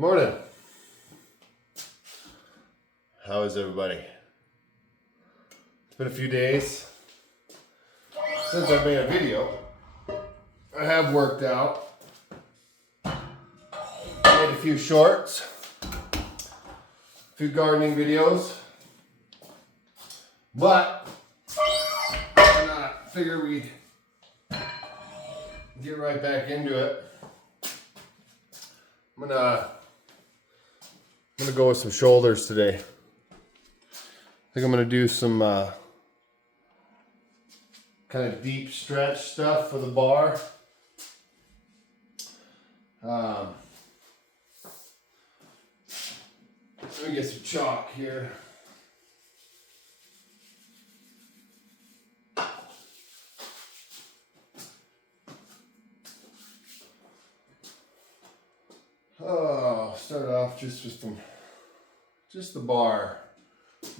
Morning. How is everybody? It's been a few days since I've made a video. I have worked out, made a few shorts, a few gardening videos, but why not? Figure we'd get right back into it. I'm gonna go with some shoulders today. I think I'm gonna do some kind of deep stretch stuff for the bar. Let me get some chalk here. Oh, start off just with just the bar.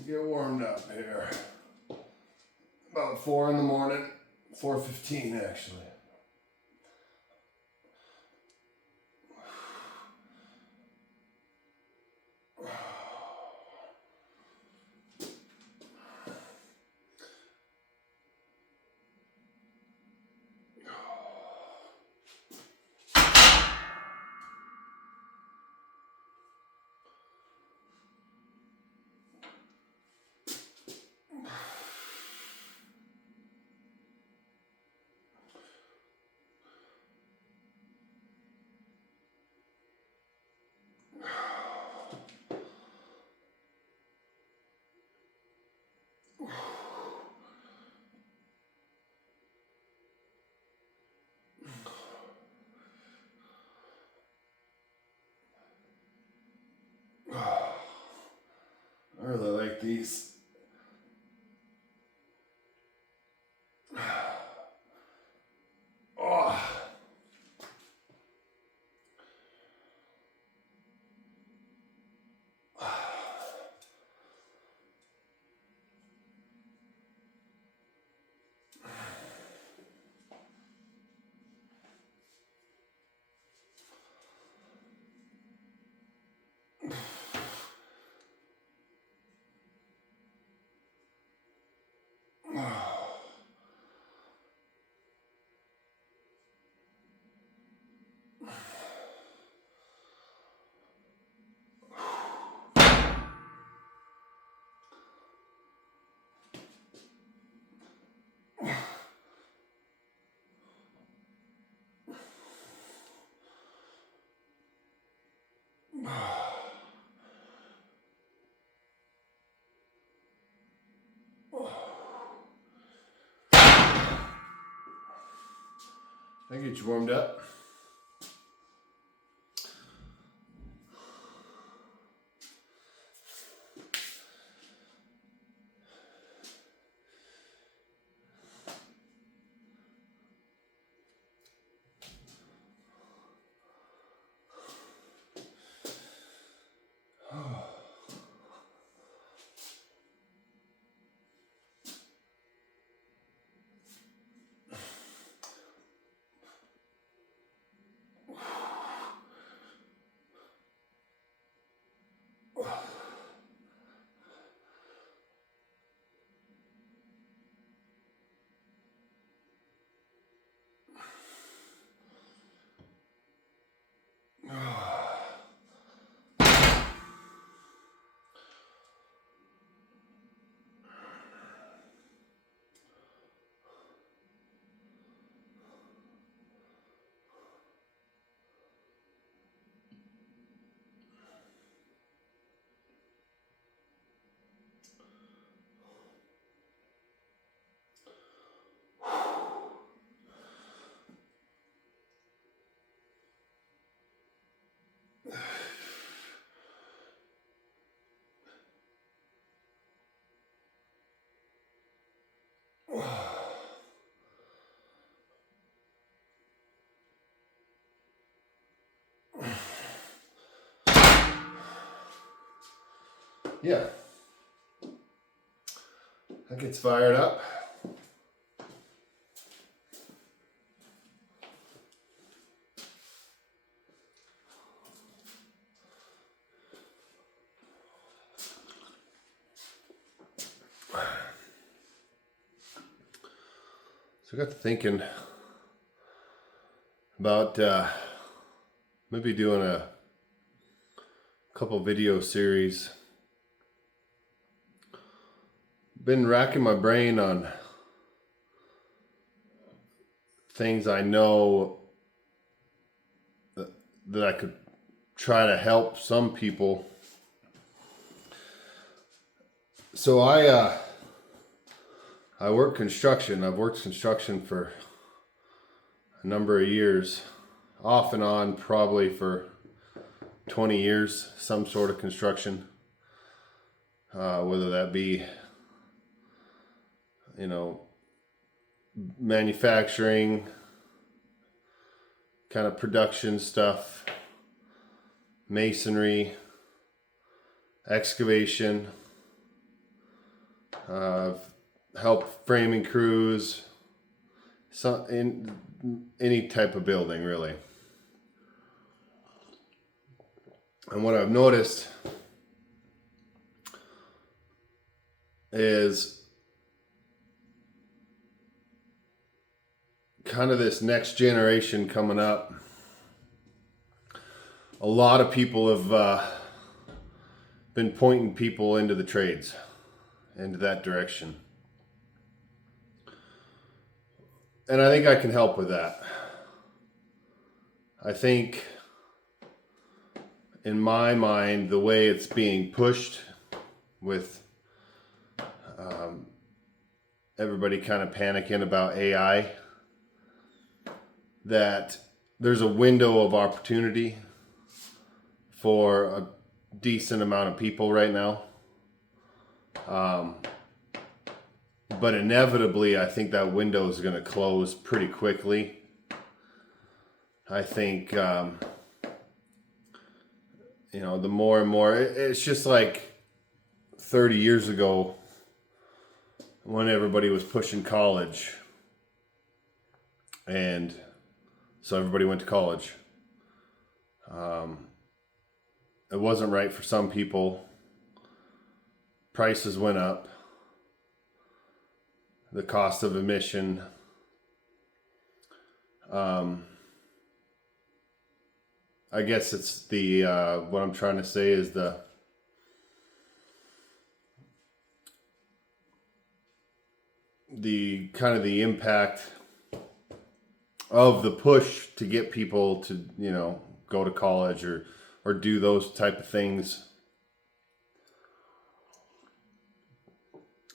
Get warmed up here. About 4 in the morning, 4:15 actually. I really like these. Oh. I get you warmed up. Yeah. That gets fired up. So I got to thinking about maybe doing a couple video series. Been racking my brain on things I know that I could try to help some people. So I work construction. I've worked construction for a number of years, off and on, probably for 20 years, some sort of construction, whether that be, manufacturing, kind of production stuff, masonry, excavation, help framing crews, in any type of building really. And what I've noticed is kind of this next generation coming up. A lot of people have been pointing people into the trades, into that direction. And I think I can help with that. I think, in my mind, the way it's being pushed with everybody kind of panicking about AI, that there's a window of opportunity for a decent amount of people right now. But inevitably, I think that window is going to close pretty quickly. I think, the more and more, it's just like 30 years ago when everybody was pushing college. And so everybody went to college. It wasn't right for some people. Prices went up. The cost of admission. I guess it's the, what I'm trying to say is the kind of the impact of the push to get people to, go to college or do those type of things.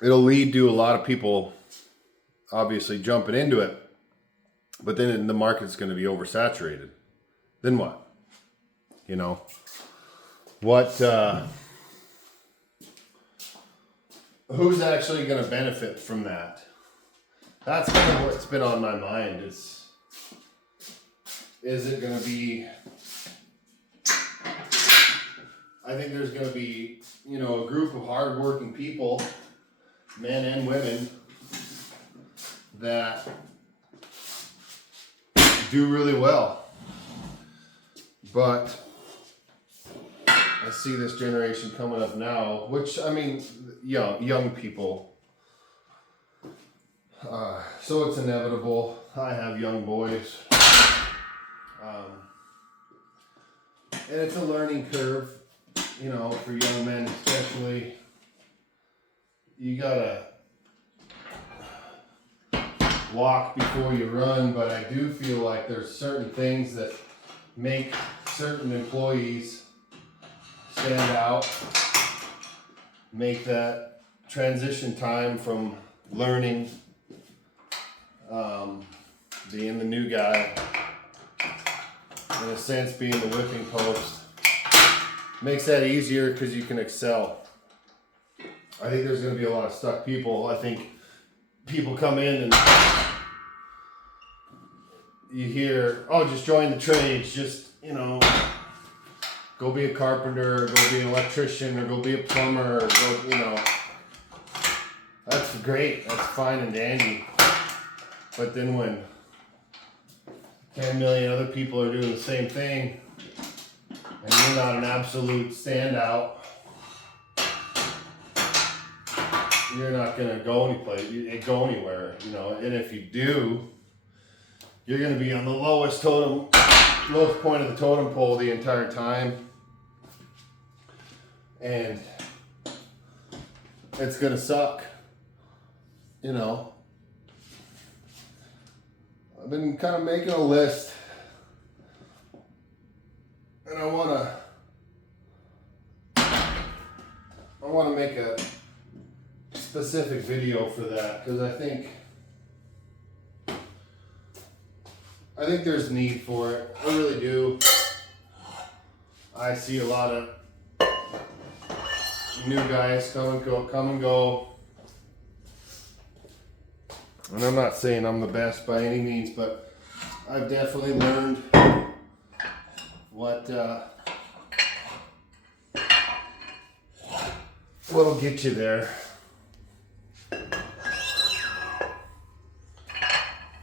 It'll lead to a lot of people obviously jumping into it, but then the market's going to be oversaturated. Then what? Who's actually going to benefit from that? That's kind of what's been on my mind. Is it going to be, I think there's going to be, a group of hardworking people, men and women, that do really well. But I see this generation coming up now, which, young people. So it's inevitable. I have young boys. And it's a learning curve, for young men especially. You gotta walk before you run, but I do feel like there's certain things that make certain employees stand out, make that transition time from learning, being the new guy, in a sense being the whipping post, makes that easier because you can excel. I think there's going to be a lot of stuck people. I think people come in and you hear, oh, just join the trades, just, go be a carpenter, or go be an electrician, or go be a plumber, or go, that's great, that's fine and dandy. But then when 10 million other people are doing the same thing, and you're not an absolute standout, you're not gonna go anywhere, you know. And if you do, you're gonna be on the lowest point of the totem pole the entire time, and it's gonna suck, you know. I've been kind of making a list, and I wanna make a specific video for that, because I think there's need for it. I really do. I see a lot of new guys come and go. And I'm not saying I'm the best by any means, but I've definitely learned what'll get you there.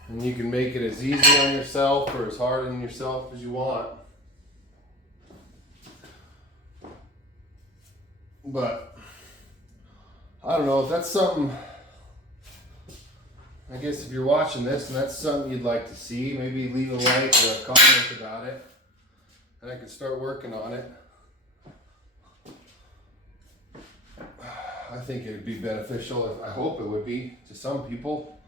And you can make it as easy on yourself or as hard on yourself as you want. But I don't know if that's something, I guess if you're watching this and that's something you'd like to see, maybe leave a like or a comment about it, and I can start working on it. I think it would be beneficial. I hope it would be to some people.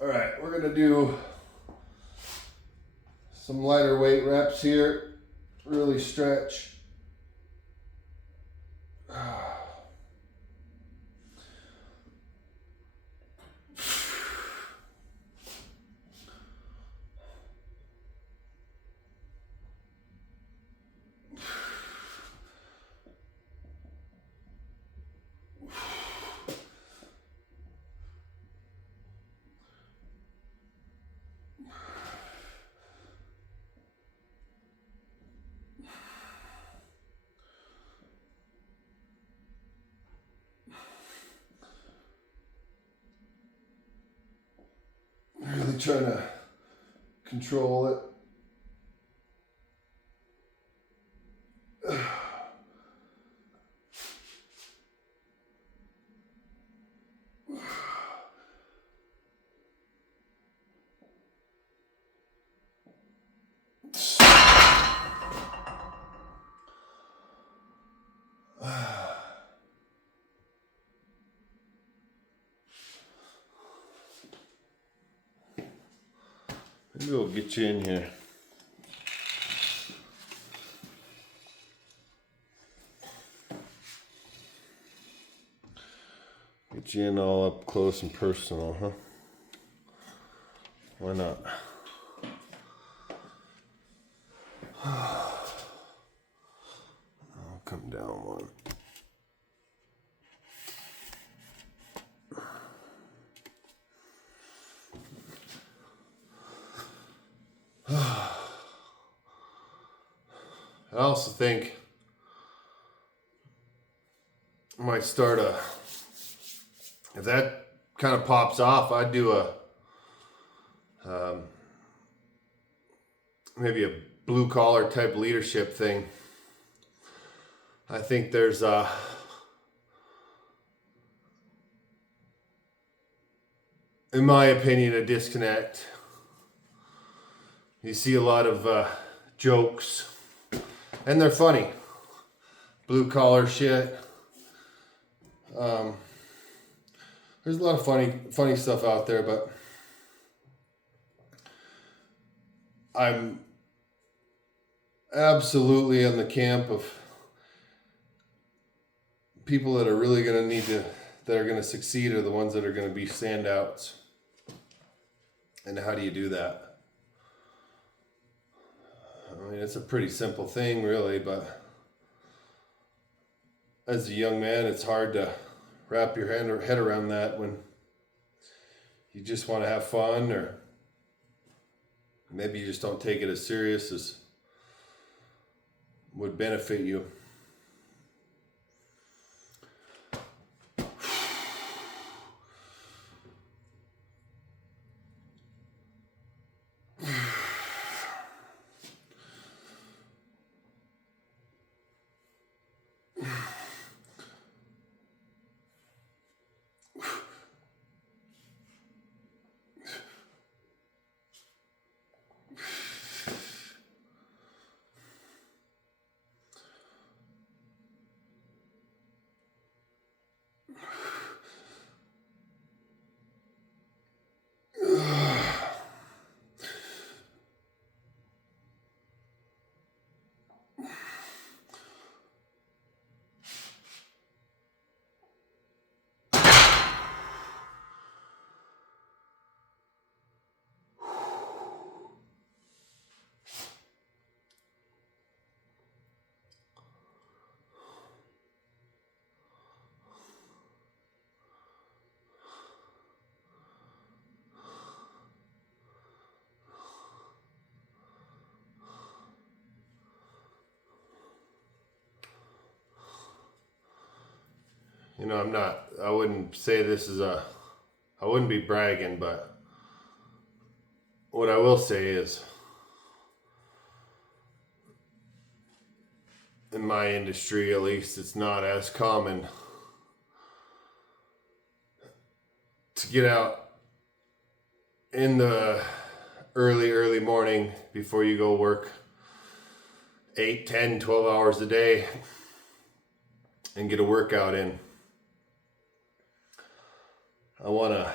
All right, we're gonna do some lighter weight reps here. Really stretch. Really trying to control it. Maybe we'll get you in here. Get you in all up close and personal, huh? Why not? I'll come down one. I also think I might start if that kind of pops off, I'd do maybe a blue collar type leadership thing. I think there's in my opinion, a disconnect. You see a lot of jokes, and they're funny. Blue collar shit. There's a lot of funny stuff out there, but I'm absolutely in the camp of people that are really going to that are going to succeed are the ones that are going to be standouts. And how do you do that? I mean, it's a pretty simple thing, really, but as a young man, it's hard to wrap your head around that when you just want to have fun, or maybe you just don't take it as serious as would benefit you. You know, I wouldn't say I wouldn't be bragging, but what I will say is, in my industry at least, it's not as common to get out in the early morning before you go work 8, 10, 12 hours a day and get a workout in. I want to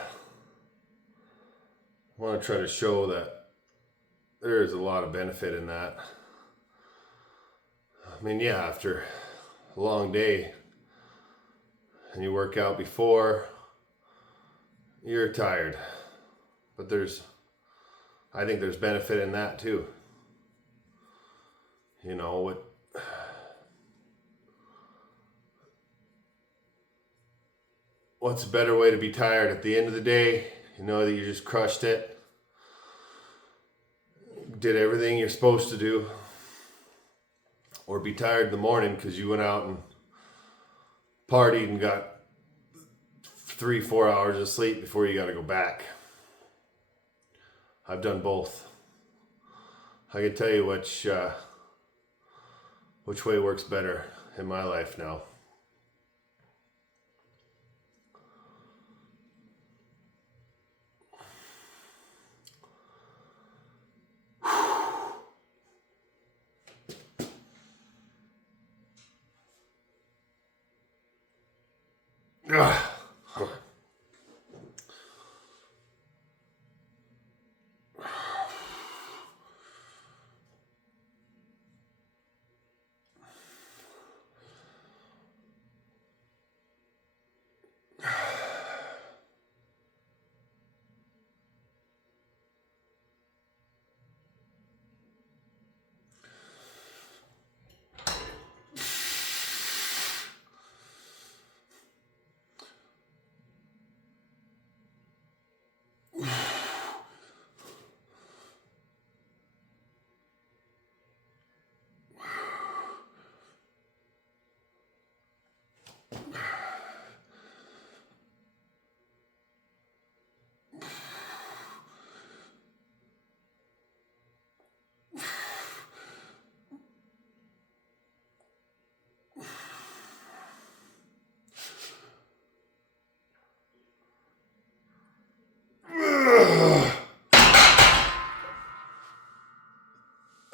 try to show that there is a lot of benefit in that. I mean, yeah, after a long day and you work out before, you're tired. But I think there's benefit in that too. You know, what's a better way to be tired at the end of the day? You know that you just crushed it, did everything you're supposed to do, or be tired in the morning because you went out and partied and got 3-4 hours of sleep before you got to go back. I've done both. I can tell you which way works better in my life now. Ugh.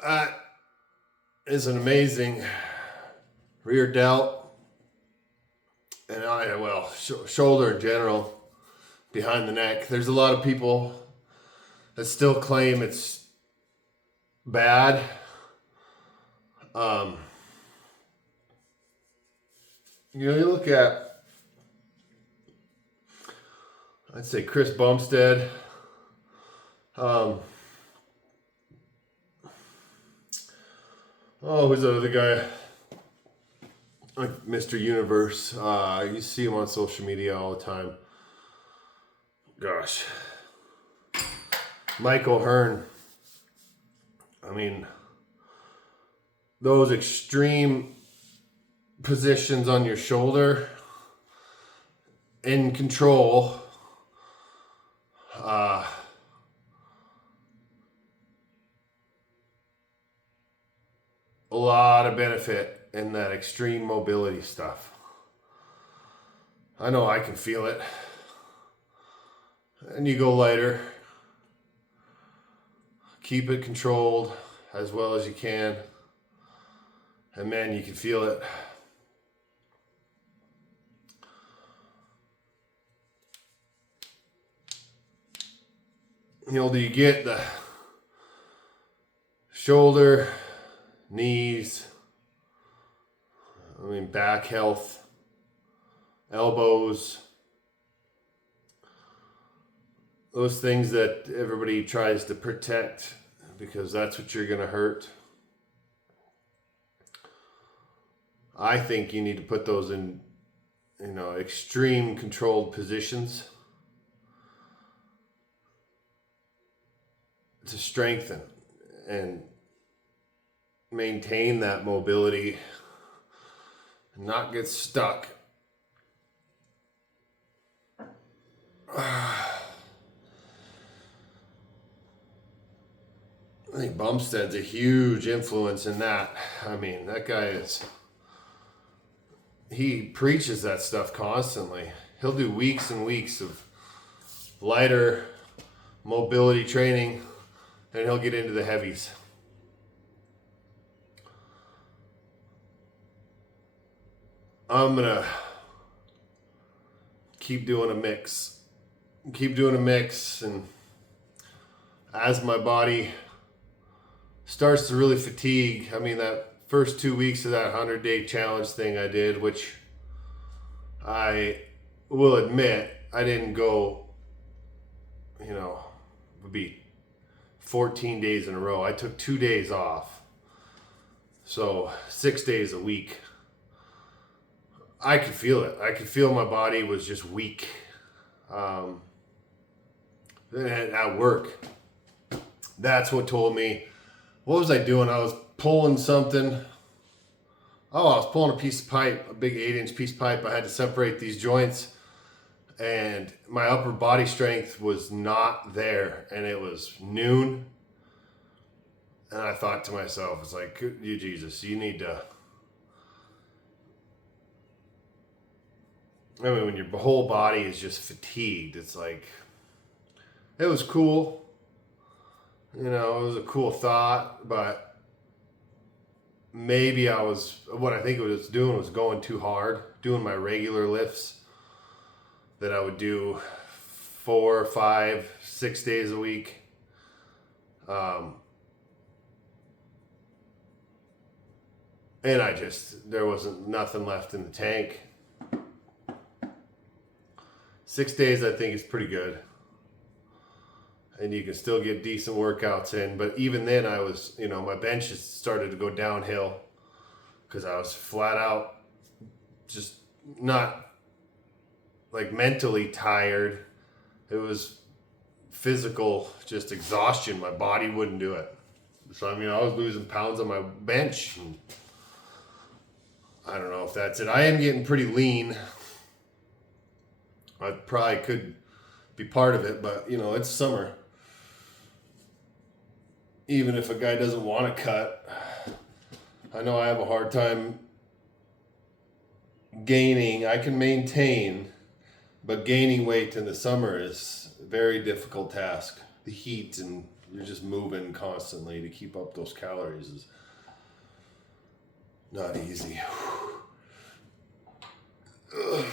That is an amazing rear delt and shoulder in general, behind the neck. There's a lot of people that still claim it's bad. You know, you look at, I'd say Chris Bumstead. Who's the other guy? Like Mr. Universe. You see him on social media all the time. Gosh. Michael Hearn. I mean, those extreme positions on your shoulder in control. A lot of benefit in that extreme mobility stuff. I know I can feel it. And you go lighter. Keep it controlled as well as you can. And man, you can feel it. You know, do you get the shoulder, knees, I mean, back health, elbows, those things that everybody tries to protect because that's what you're going to hurt. I think you need to put those in, extreme controlled positions to strengthen and maintain that mobility and not get stuck. I think Bumstead's a huge influence in that. I mean, that guy he preaches that stuff constantly. He'll do weeks and weeks of lighter mobility training, and he'll get into the heavies. I'm gonna keep doing a mix, and as my body starts to really fatigue, I mean, that first 2 weeks of that 100-day challenge thing I did, which I will admit I didn't go, would be 14 days in a row. I took 2 days off, so 6 days a week. I could feel it. I could feel my body was just weak. At work, that's what told me. What was I doing? I was pulling something. Oh, I was pulling a piece of pipe, a big 8-inch piece of pipe. I had to separate these joints, and my upper body strength was not there, and it was noon. And I thought to myself, it's like, you Jesus, you need to. I mean, when your whole body is just fatigued, it's like, it was cool. It was a cool thought, but maybe what I think it was doing was going too hard, doing my regular lifts that I would do 4, 5, 6 days a week. And there wasn't nothing left in the tank. 6 days, I think, is pretty good. And you can still get decent workouts in. But even then, I was, my bench started to go downhill because I was flat out just not like mentally tired. It was physical, just exhaustion. My body wouldn't do it. So, I was losing pounds on my bench. And I don't know if that's it. I am getting pretty lean. I probably could be part of it, but it's summer. Even if a guy doesn't want to cut, I know I have a hard time gaining. I can maintain, but gaining weight in the summer is a very difficult task. The heat and you're just moving constantly to keep up those calories is not easy. Ugh.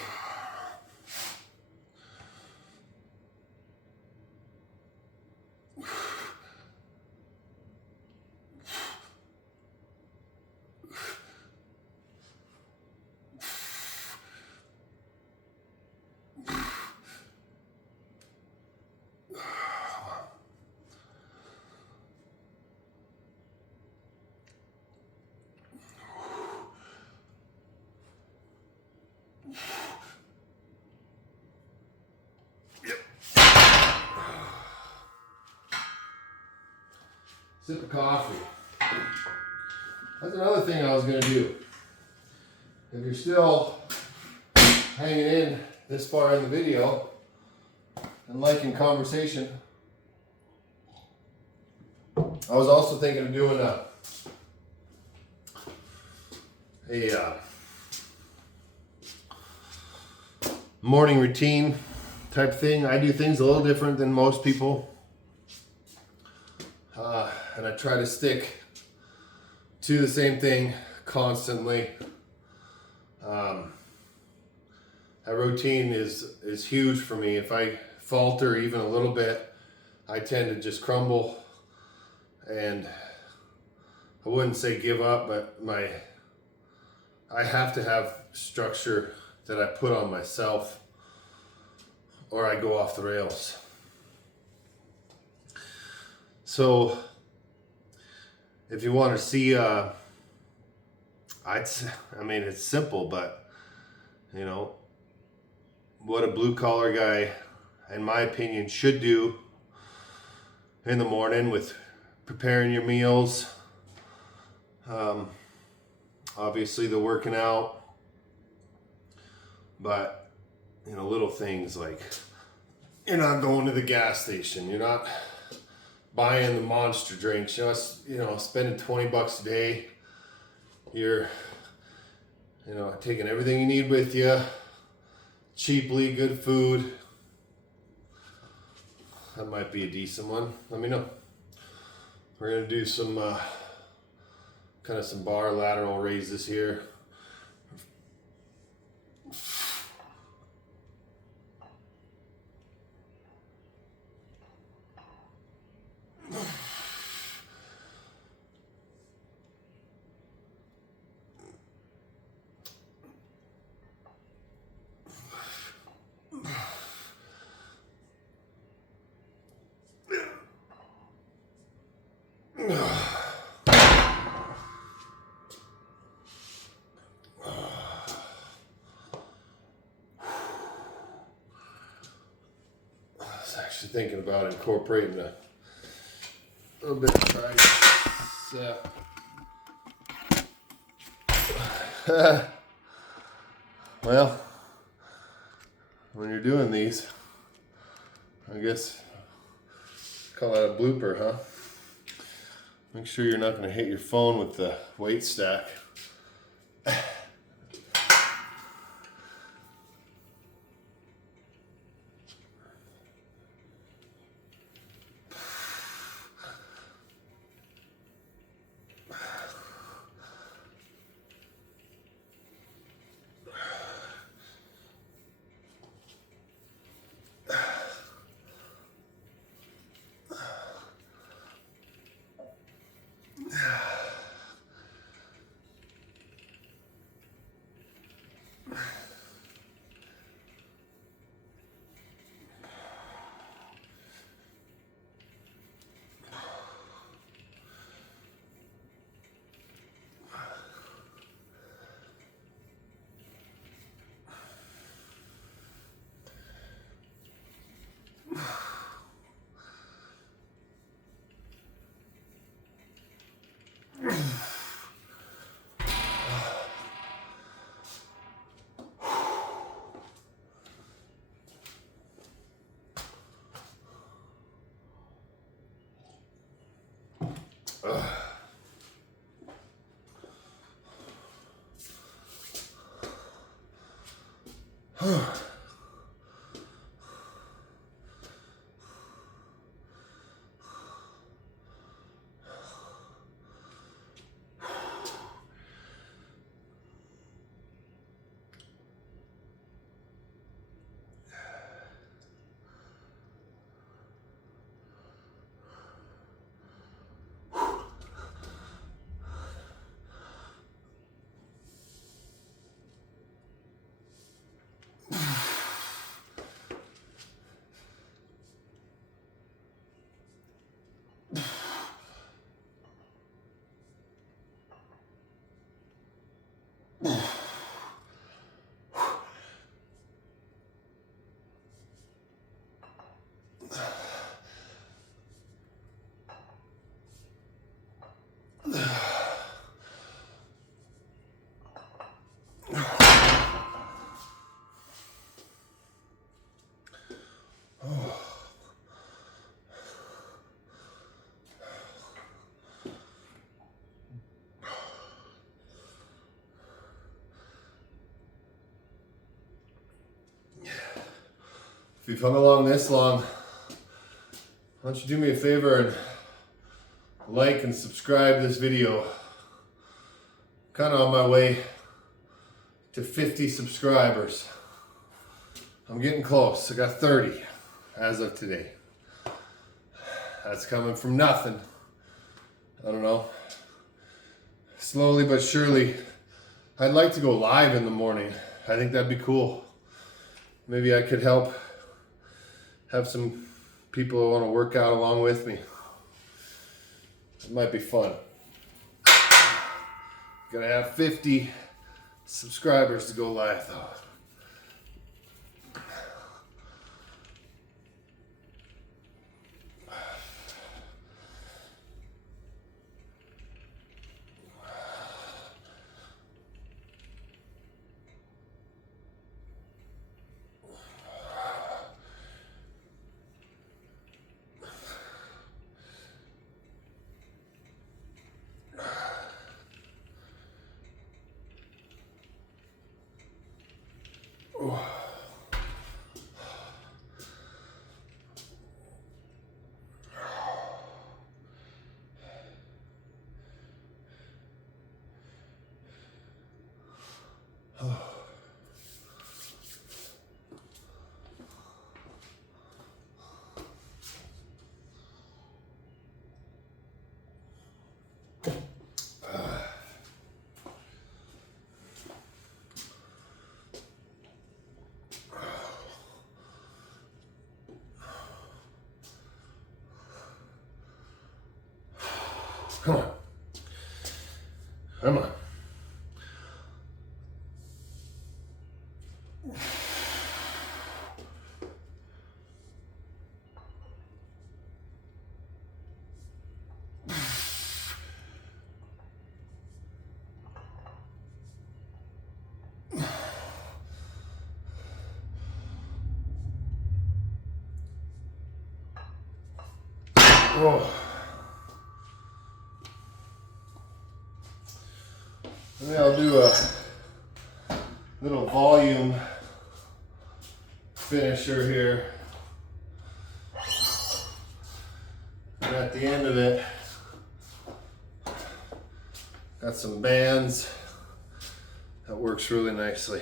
Sip of coffee. That's another thing I was going to do. If you're still hanging in this far in the video and liking conversation, I was also thinking of doing a morning routine type thing. I do things a little different than most people. And I try to stick to the same thing constantly. That routine is huge for me. If I falter even a little bit, I tend to just crumble, and I wouldn't say give up, but I have to have structure that I put on myself, or I go off the rails. So if you want to see, I mean, it's simple, but you know, what a blue collar guy, in my opinion, should do in the morning with preparing your meals. Obviously the working out, but you know, little things like you're not going to the gas station, you're not buying the monster drinks, spending $20 a day. You're, taking everything you need with you, cheaply, good food. That might be a decent one. Let me know. We're gonna do some some bar lateral raises here. Thinking about incorporating a little bit of tricep. Well, when you're doing these, I guess call that a blooper, huh? Make sure you're not going to hit your phone with the weight stack. If you've hung along this long, why don't you do me a favor and like and subscribe this video. Kind of on my way to 50 subscribers. I'm getting close. I got 30 as of today. That's coming from nothing. I don't know. Slowly but surely, I'd like to go live in the morning. I think that'd be cool. Maybe I could help have some people who want to work out along with me. It might be fun. Gonna have 50 subscribers to go live though. Come on. Come on. Whoa. Maybe I'll do a little volume finisher here. And at the end of it, got some bands. That works really nicely.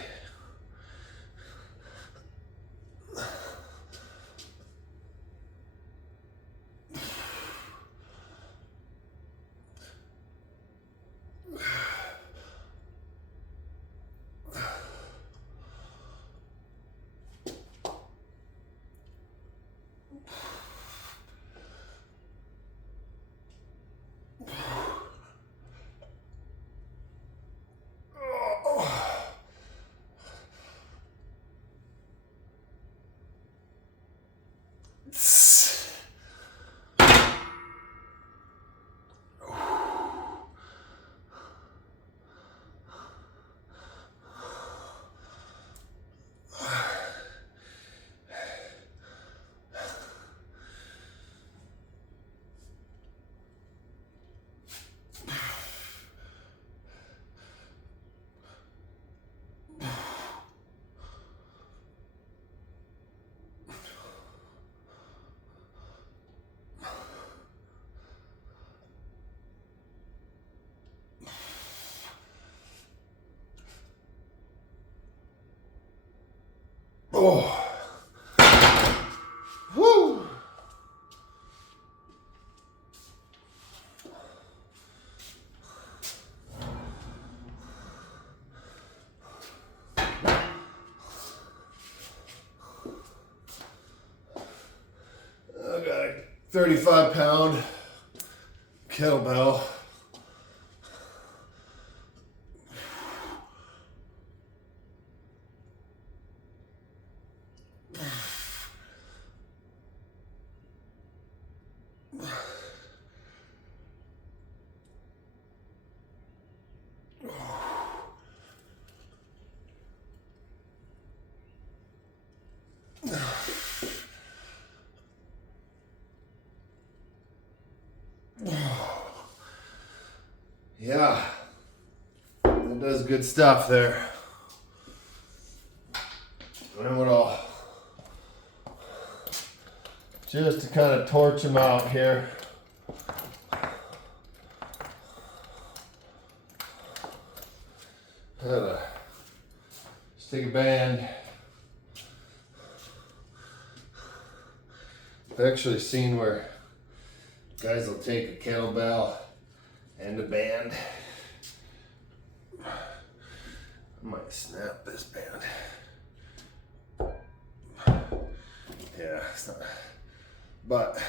Oh. Woo. I got a 35-pound kettlebell. Yeah, that does good stuff there. And what I'll just to kind of torch them out here. Just take a band. I've actually seen where guys will take a kettlebell and a band, I might snap this band. Yeah, it's not, but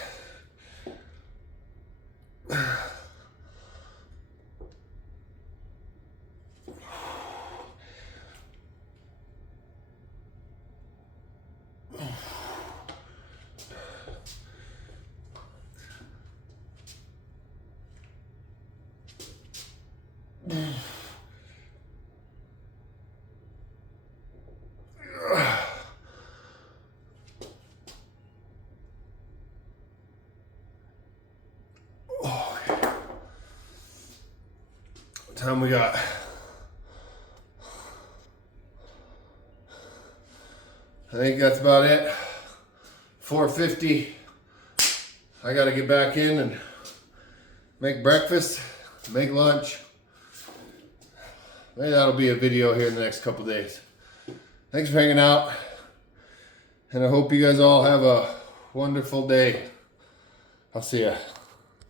what time we got? I think that's about it. 4:50. I gotta get back in and make breakfast, make lunch. Maybe that'll be a video here in the next couple days. Thanks for hanging out. And I hope you guys all have a wonderful day. I'll see ya.